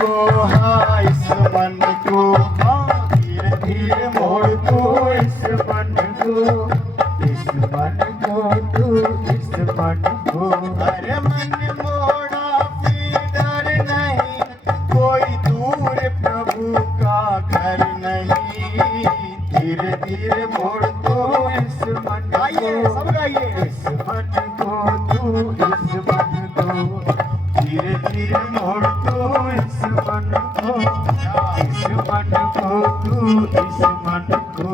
को, हाँ इस मन को, हाँ धीरे धीरे मोड़ तू इस मन को, इस मन को तू इस मन को। अरे मन मोड़ा फिर डर नहीं, कोई दूर प्रभु का घर नहीं। धीरे धीरे मोड़ तू इस मन को, सब गाइए, इस मन को तू इस मन को। धीरे धीरे मोड़ तू इस मन को, इस मन को तू इस मन को।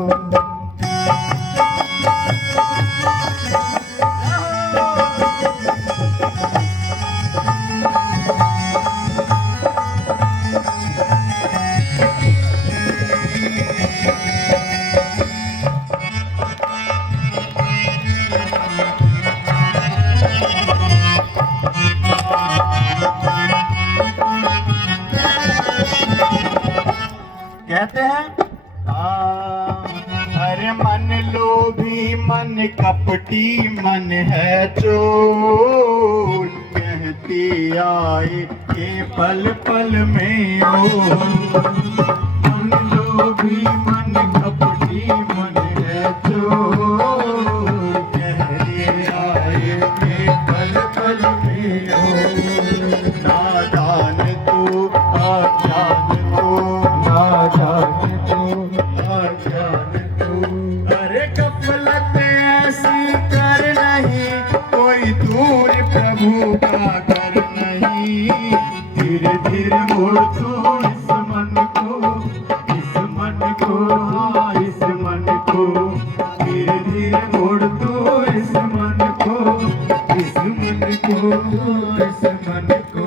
कहते हैं अरे मन लोभी मन कपटी मन है चोर, कहती आए ये पल पल में ओ। मन लोभी मन कपटी मन है चोर, कहती आए ये पल पल में ओ। नादान तू अज्ञान तू, नादान तू, अरे गफलत ऐसी कर नहीं, कोई दूर प्रभु का घर नहीं। धीरे धीरे मोड़ तू इस मन को, इस मन को, हाँ इस मन को। धीरे धीरे मोड़ तू इस मन को, इस मन को, इस मन को।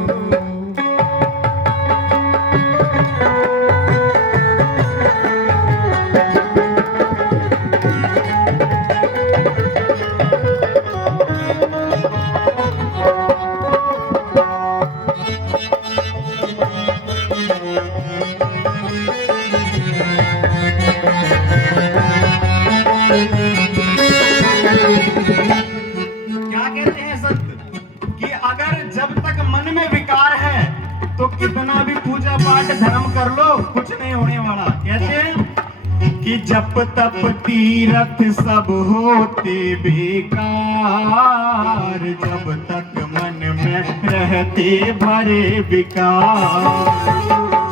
क्या कहते हैं संत कि अगर जब तक मन में विकार है तो कितना भी पूजा पाठ धर्म कर लो कुछ नहीं होने वाला। कहते हैं कि जप तप तीरथ सब होते बेकार, जब तक मन में रहते भरे विकार।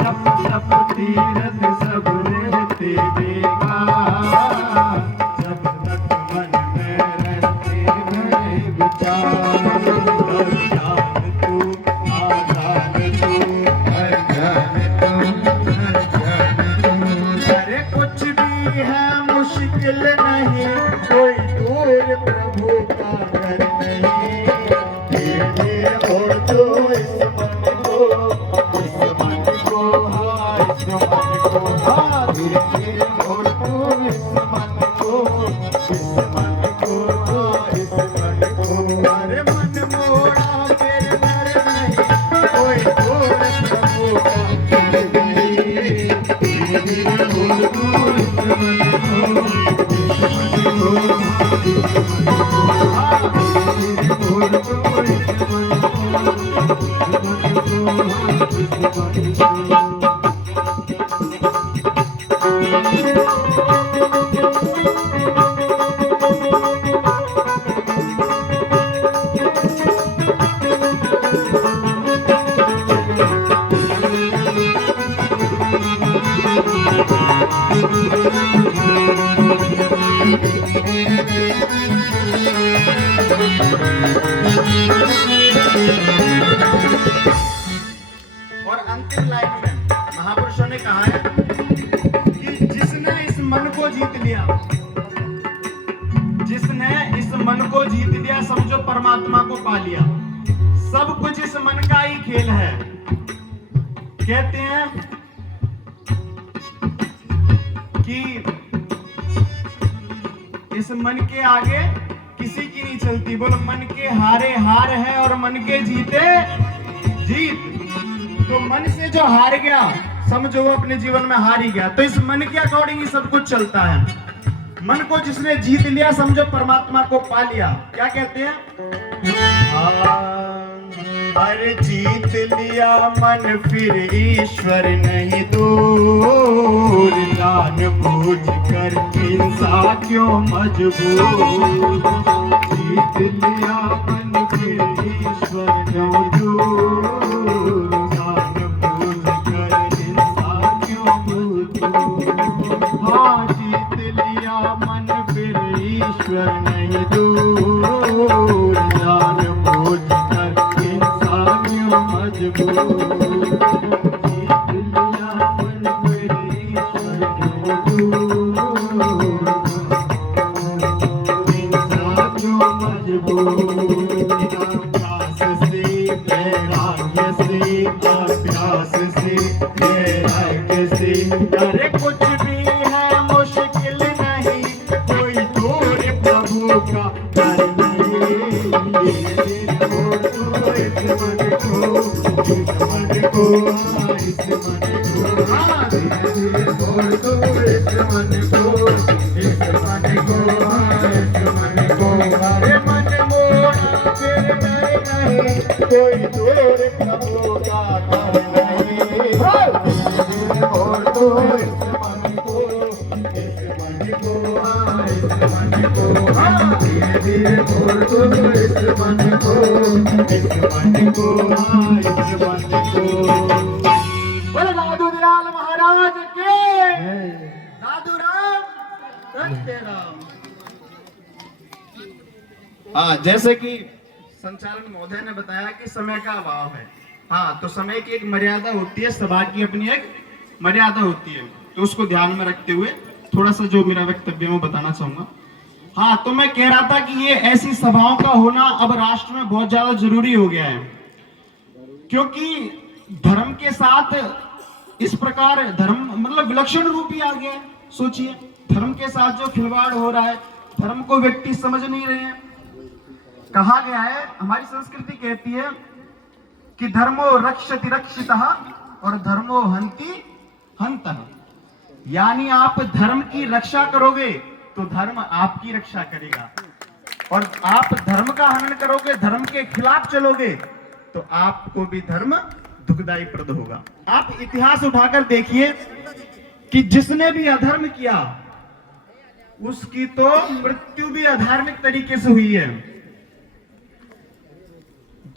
जप तप तीरथ सब रहते बेकार, जब तक मन में रहते भरे विचार। अज्ञान तू आधार तू, अज्ञान तू, अज्ञान तू। अरे कुछ भी है मुश्किल नहीं, कोई दूर प्रभु का घर नहीं। धीरे धीरे मोड़ तू इस मन को, इस मन को, हाँ इस मन को। हाँ धीरे धीरे मोड़ तू इस मन को, इस मन को, हाँ इस मन को। अरे मन मोड़ा फिर डर नहीं, कोई दूर प्रभु का घर नहीं। धीरे धीरे मोड़ तू इस मन को, इस मन को, हाँ धीरे धीरे मोड़ तू इस मन को, इस मन को। और अंतिम लाइन में महापुरुषों ने कहा है कि जिसने इस मन को जीत लिया, जिसने इस मन को जीत लिया समझो परमात्मा को पा लिया। सब कुछ इस मन का ही खेल है। कहते हैं कि इस मन के आगे किसी की नहीं चलती। बोलो मन के हारे हार है और मन के जीते जीत। तो मन से जो हार गया समझो वो अपने जीवन में हार ही गया। तो इस मन के अकॉर्डिंग ही सब कुछ चलता है। मन को जिसने जीत लिया समझो परमात्मा को पा लिया। क्या कहते हैं? अरे जीत लिया मन फिर ईश्वर नहीं दूर, जान बूझ कर हिंसा क्यों मजबूर। जीत लिया मन फिर ईश्वर नहीं दूर, जान बूझ कर हिंसा क्यों मजबूर। हाँ जीत लिया मन फिर ईश्वर नहीं दूर, जान बूझ कर हिंसा क्यों मजबूर। जीत लिया मन फिर ईश्वर नहीं दूर, हिंसा क्यों मजबूर। अभ्यास से वैराग्य से, अभ्यास से वैराग्य से, अरे कुछ भी है मुश्किल नहीं, कोई दूर प्रभु का डर नहीं। छोड़ दो इस मन को, इस मन को, इस मन को, हाँ धीरे धीरे छोड़ दो इस मन को, इस मन को, इस मन को। अरे मन मोड़ा फिर डर नहीं, कोई दूर प्रभु का डर नहीं। छोड़ दो इस मन को, इस मन को, इस मन को, हाँ धीरे धीरे छोड़ दो इस मन को, इस मन को, इस मन को। बोलो दादू दयाल महाराज के, दादू राम सत्य राम। जैसे कि संचालन महोदय ने बताया कि समय का अभाव है। हाँ तो समय की एक मर्यादा होती है, सभा की अपनी एक मर्यादा होती है, तो उसको ध्यान में रखते हुए थोड़ा सा जो मेरा वक्तव्य मैं बताना चाहूंगा। हाँ तो मैं कह रहा था कि ये ऐसी सभाओं का होना अब राष्ट्र में बहुत ज्यादा जरूरी हो गया है, क्योंकि धर्म के साथ इस प्रकार धर्म मतलब विलक्षण रूप ही आ गया है। सोचिए धर्म के साथ जो खिलवाड़ हो रहा है, धर्म को व्यक्ति समझ नहीं रहे हैं। कहा गया है, हमारी संस्कृति कहती है कि धर्मो रक्षति रक्षितः और धर्मो हंति हंतः, यानी आप धर्म की रक्षा करोगे तो धर्म आपकी रक्षा करेगा, और आप धर्म का हनन करोगे, धर्म के खिलाफ चलोगे तो आपको भी धर्म दुखदाई प्रद होगा। आप इतिहास उठाकर देखिए कि जिसने भी अधर्म किया उसकी तो मृत्यु भी अधार्मिक तरीके से हुई है।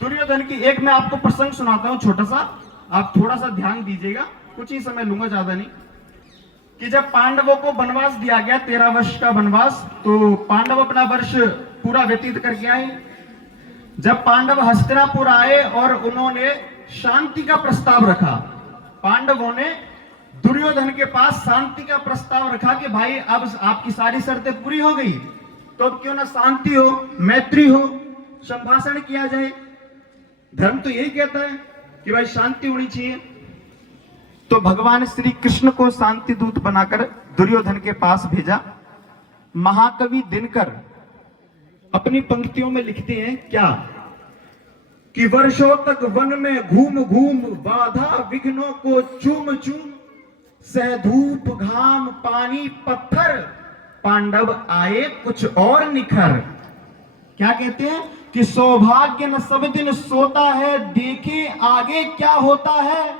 दुर्योधन की एक मैं आपको प्रसंग सुनाता हूं छोटा सा, आप थोड़ा सा ध्यान दीजिएगा, कुछ ही समय लूंगा ज्यादा नहीं। कि जब पांडवों को वनवास दिया गया 13 वर्ष का वनवास, तो पांडव अपना वर्ष पूरा व्यतीत करके आए। जब पांडव हस्तिनापुर आए और उन्होंने शांति का प्रस्ताव रखा, पांडवों ने दुर्योधन के पास शांति का प्रस्ताव रखा कि भाई अब आपकी सारी शर्तें पूरी हो गई, तो अब क्यों ना शांति हो, मैत्री हो, संभाषण किया जाए। धर्म तो यही कहता है कि भाई शांति होनी चाहिए। तो भगवान श्री कृष्ण को शांति दूत बनाकर दुर्योधन के पास भेजा। महाकवि दिनकर अपनी पंक्तियों में लिखते हैं क्या कि वर्षों तक वन में घूम घूम बाधा विघ्नों को चूम चूम, सह धूप घाम पानी पत्थर, पांडव आए कुछ और निखर। क्या कहते हैं कि सौभाग्य न सब दिन सोता है, देखे आगे क्या होता है,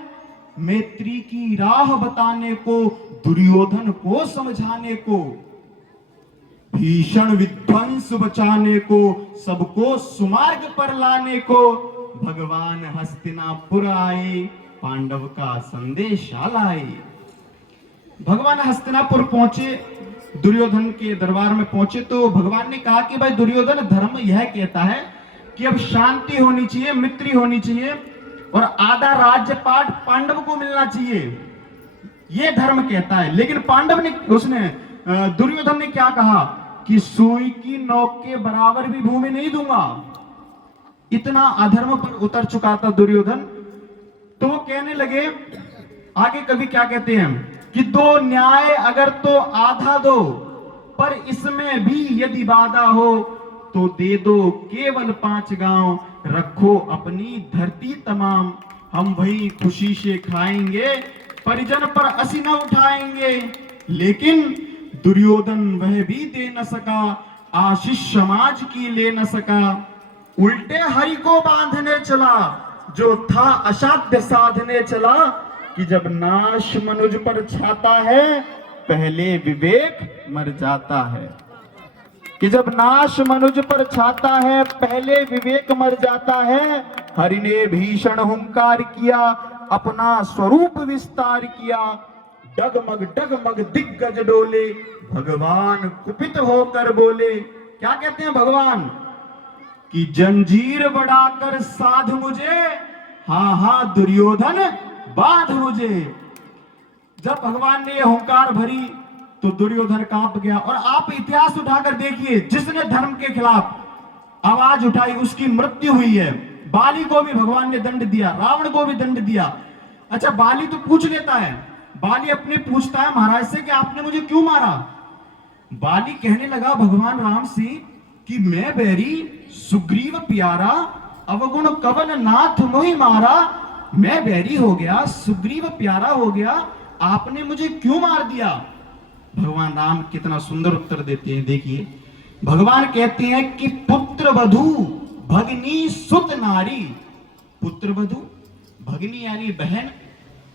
मैत्री की राह बताने को, दुर्योधन को समझाने को, भीषण विध्वंस बचाने को, सबको सुमार्ग पर लाने को, भगवान हस्तिनापुर आए, पांडव का संदेश लाए। भगवान हस्तिनापुर पहुंचे, दुर्योधन के दरबार में पहुंचे, तो भगवान ने कहा कि भाई दुर्योधन, धर्म यह कहता है कि अब शांति होनी चाहिए, मित्री होनी चाहिए, और आधा राज्यपाट पांडव को मिलना चाहिए, यह धर्म कहता है। लेकिन पांडव ने, दुर्योधन ने क्या कहा कि सुई की नोक के बराबर भी भूमि नहीं दूंगा। इतना अधर्म पर उतर चुका था दुर्योधन। तो वो कहने लगे, आगे कवि क्या कहते हैं कि दो न्याय अगर तो आधा दो, पर इसमें भी यदि बाधा हो तो दे दो केवल 5 गांव, रखो अपनी धरती तमाम, हम वही खुशी से खाएंगे, परिजन पर असी न उठाएंगे। लेकिन दुर्योधन वह भी दे न सका, आशीष समाज की ले न सका। उल्टे हरि को बांधने चला, जो था असाध्य साधने चला। कि जब नाश मनुज पर छाता है, पहले विवेक मर जाता है। कि जब नाश मनुज पर छाता है, पहले विवेक मर जाता है। हरि ने भीषण हुंकार किया, अपना स्वरूप विस्तार किया। डगमग डगमग दिग्गज डोले, भगवान कुपित होकर बोले। क्या कहते हैं भगवान? कि जंजीर बढ़ाकर साध मुझे, हाँ हाँ दुर्योधन बांध मुझे। जब भगवान ने यह हुंकार भरी तो दुर्योधन कांप गया। और आप इतिहास उठाकर देखिए, जिसने धर्म के खिलाफ आवाज उठाई उसकी मृत्यु हुई है। बाली को भी भगवान ने दंड दिया, रावण को भी दंड दिया। अच्छा, बाली तो पूछ लेता है, बाली अपने पूछता है महाराज से कि आपने मुझे क्यों मारा। बाली कहने लगा भगवान राम से कि मैं बैरी सुग्रीव प्यारा, अवगुण कवन नाथ मोहि मारा। मैं बैरी हो गया, सुग्रीव प्यारा हो गया, आपने मुझे क्यों मार दिया। भगवान राम कितना सुंदर उत्तर देते हैं, देखिए। भगवान कहते हैं कि पुत्र वधू भगनी सुत नारी। पुत्र वधू, भगनी यानी बहन,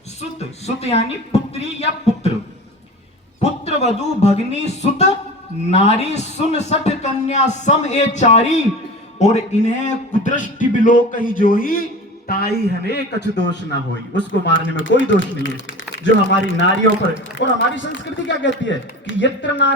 सुत, सुत यानी पुत्री या पुत्र। पुत्र वधू भगनी सुत नारी, सुन सठ कन्या सम ए चारी। और इन्हें कुदृष्टि बिलो कही जोही, ताई हने कछ दोष ना होई। उसको मारने में कोई दोष नहीं है। जो हमारी नारियों पर, और हमारी संस्कृति क्या कहती है कि यत्र नारी